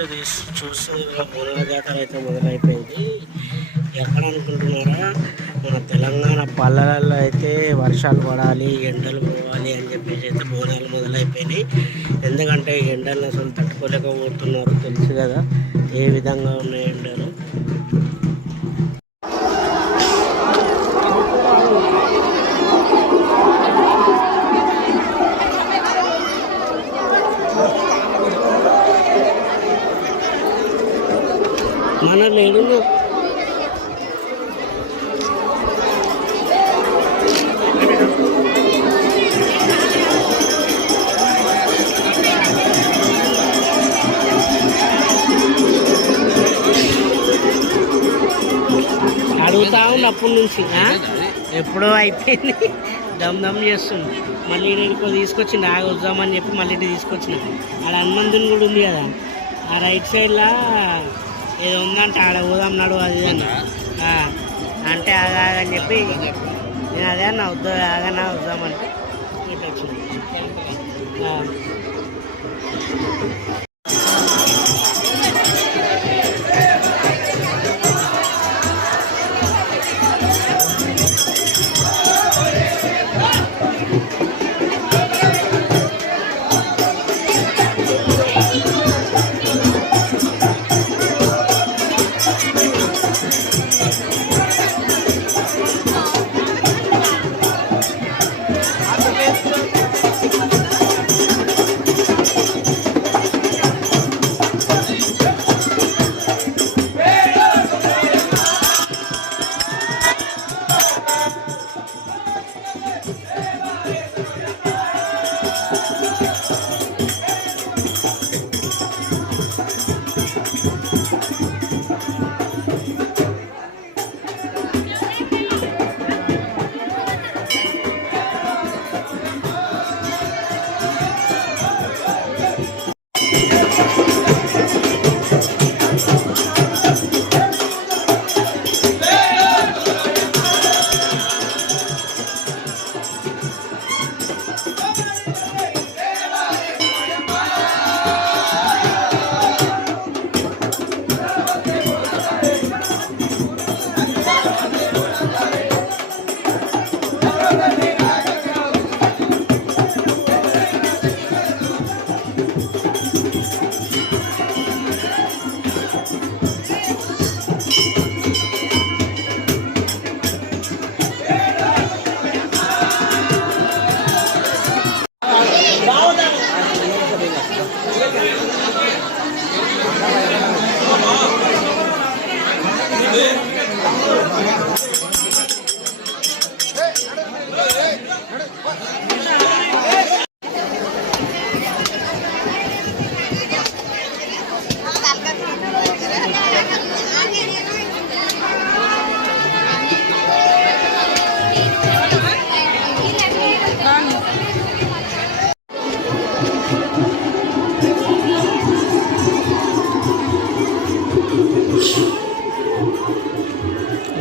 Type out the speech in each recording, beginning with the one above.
వీడియోలు చూస్తే బోనాల జాతర అయితే మొదలైపోయింది. ఎక్కడ అనుకుంటున్నారా, మన తెలంగాణ పల్లెలలో అయితే వర్షాలు పడాలి, ఎండలు పోవాలి అని చెప్పేసి అయితే బోనాలు మొదలైపోయినాయి. ఎందుకంటే ఎండలు అసలు తట్టుకోలేకపోతున్నారు, తెలుసు కదా ఏ విధంగా ఉన్నాయి ఎండలు. మన లేడు అడుగుతా ఉంది అప్పటి నుంచి, ఎప్పుడో అయిపోయింది. దమ్ దమ్ చేస్తుంది. మళ్ళీ ఇంకో తీసుకొచ్చింది, ఆగ వద్దామని చెప్పి మళ్ళీ ఇటు తీసుకొచ్చిన. ఆడ హనుమంతుని కూడా ఉంది కదా, ఆ రైట్ సైడ్లో ఏదో ఉందంటే ఆడ పోదాం నడు అది అన్న అంటే ఆగని చెప్పి నేను అదే అన్న వద్దు ఆగన్నా వద్దామంటే ఇటు వచ్చింది.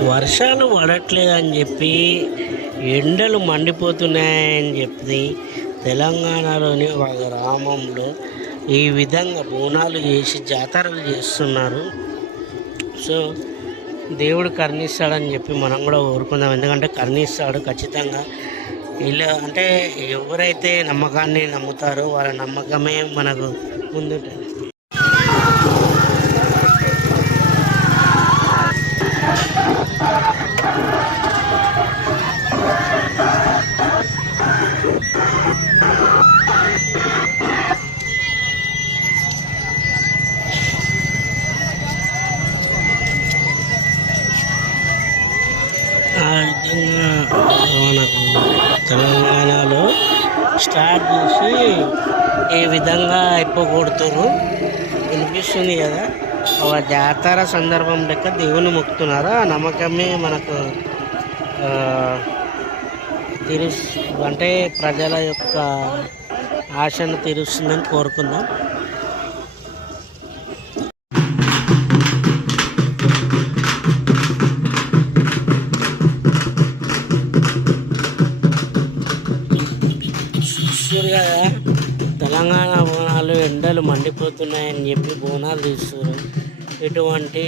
వర్షాలు పడట్లేదని చెప్పి ఎండలు మండిపోతున్నాయని చెప్పి తెలంగాణలోని ఒక గ్రామంలో ఈ విధంగా బోనాలు చేసి జాతరలు చేస్తున్నారు. సో దేవుడు కరుణిస్తాడని చెప్పి మనం కూడా కోరుకుందాం. ఎందుకంటే కరుణిస్తాడు ఖచ్చితంగా. ఇలా అంటే ఎవరైతే నమ్మకాన్ని నమ్ముతారో వాళ్ళ నమ్మకమే మనకు ముందుంటుంది. ఆ విధంగా మనకు తెలంగాణలో స్టార్ట్ చేసి ఏ విధంగా అయిపోకూడుతురు వినిపిస్తుంది కదా. ఒక జాతర సందర్భం లెక్క దేవుని మొక్కుతున్నారు. ఆ నమ్మకమే మనకు అంటే ప్రజల యొక్క ఆశను తీరుస్తుందని కోరుకుందాం. తెలంగాణ బోనాలు ఎండలు మండిపోతున్నాయని చెప్పి బోనాలు తీస్తున్నారు. ఎటువంటి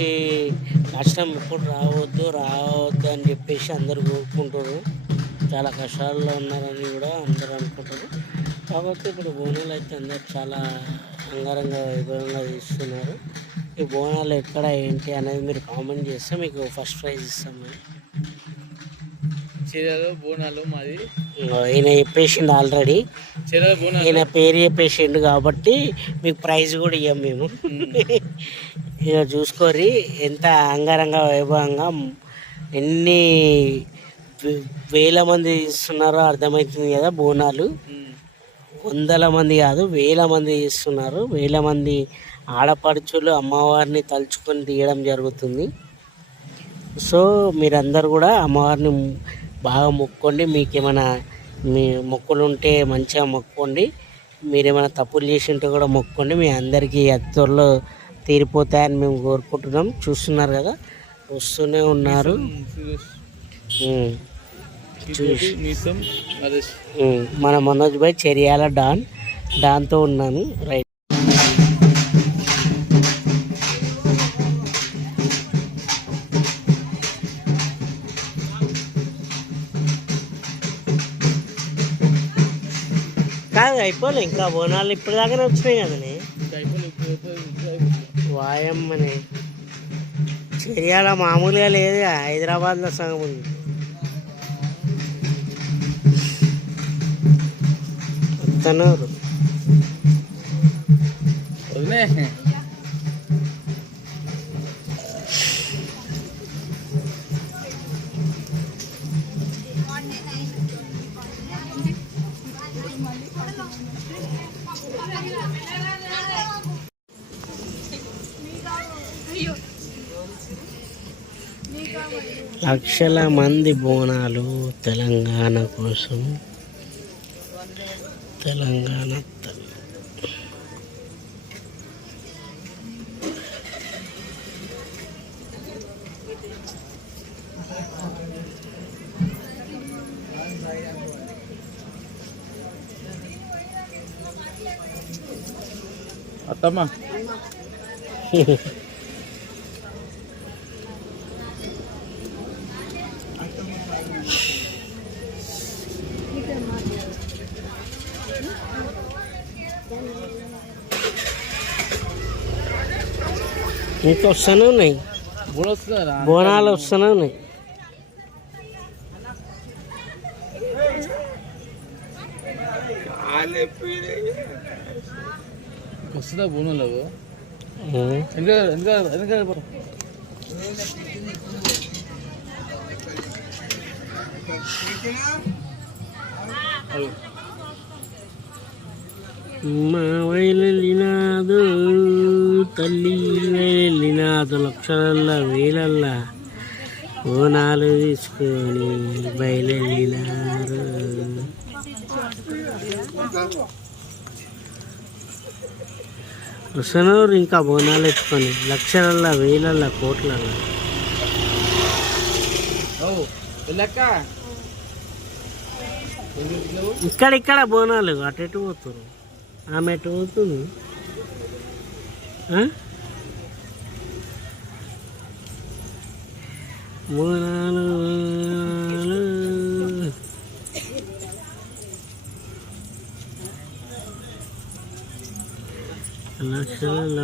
కష్టం ఎప్పుడు రావద్దు అని చెప్పేసి అందరు కోరుకుంటారు. చాలా కష్టాల్లో ఉన్నారని కూడా అందరూ అనుకుంటారు. కాబట్టి ఇప్పుడు బోనాలు అయితే అందరు చాలా అంగరంగ వైభవంగా తీస్తున్నారు. ఈ బోనాలు ఎక్కడ ఏంటి అనేది మీరు కామెంట్ చేస్తే మీకు ఫస్ట్ ప్రైజ్ ఇస్తాం. చీరలు బోనాలు మాది. ఈయన చెప్పేసిండు ఆల్రెడీ, ఈయన పేరు చెప్పేసిండు కాబట్టి మీకు ప్రైజ్ కూడా ఇవ్వం మేము. ఇక చూసుకోరి ఎంత అంగరంగ వైభవంగా ఎన్ని వేల మంది ఇస్తున్నారో అర్థమవుతుంది కదా. బోనాలు వందల మంది కాదు, వేల మంది ఇస్తున్నారు. వేల మంది ఆడపడుచులు అమ్మవారిని తలుచుకొని తీయడం జరుగుతుంది. సో మీరందరూ కూడా అమ్మవారిని బాగా మొక్కోండి. మీకేమైనా మీ మొక్కులు ఉంటే మంచిగా మొక్కోండి. మీరేమైనా తప్పులు చేసి ఉంటే కూడా మొక్కోండి. మీ అందరికీ త్వరలో తీరిపోతాయని మేము కోరుకుంటున్నాం. చూస్తున్నారు కదా, వస్తూనే ఉన్నారు. మన మనోజ్ భాయ్ చెరియాల డాన్తో ఉన్నాను. రైట్. కాదు అయిపోలే ఇంకా బోనాలు ఇప్పుడు దాకానే వచ్చినాయి కదనే. వాయమ్మని చెరియాల మామూలుగా లేదు, హైదరాబాద్లో సగం ఉంది. వస్తున్నారు. లక్షల మంది బోనాలు తెలంగాణ కోసం. తెలంగాణ అత్తమ్మా ఇంకా వస్తూనే ఉన్నాయి, బోనాలు వస్తూనే ఉన్నాయి. వస్తుందా బోనాలు? మా వైలినాదు తల్లి వెళ్ళినాదు లక్షలల్లా వేలల్లా బోనాలు తీసుకొని బయలుదేరినారు. వస్తున్నారు ఇంకా బోనాలు ఎత్తుకొని లక్షలల్లా వేలల్లా కోట్లల్లా. ఇక్కడ బోనాలు అటు ఎటు పోతున్నారు, ఆమె ఎటు పోతుంది. బోనాలు లక్షల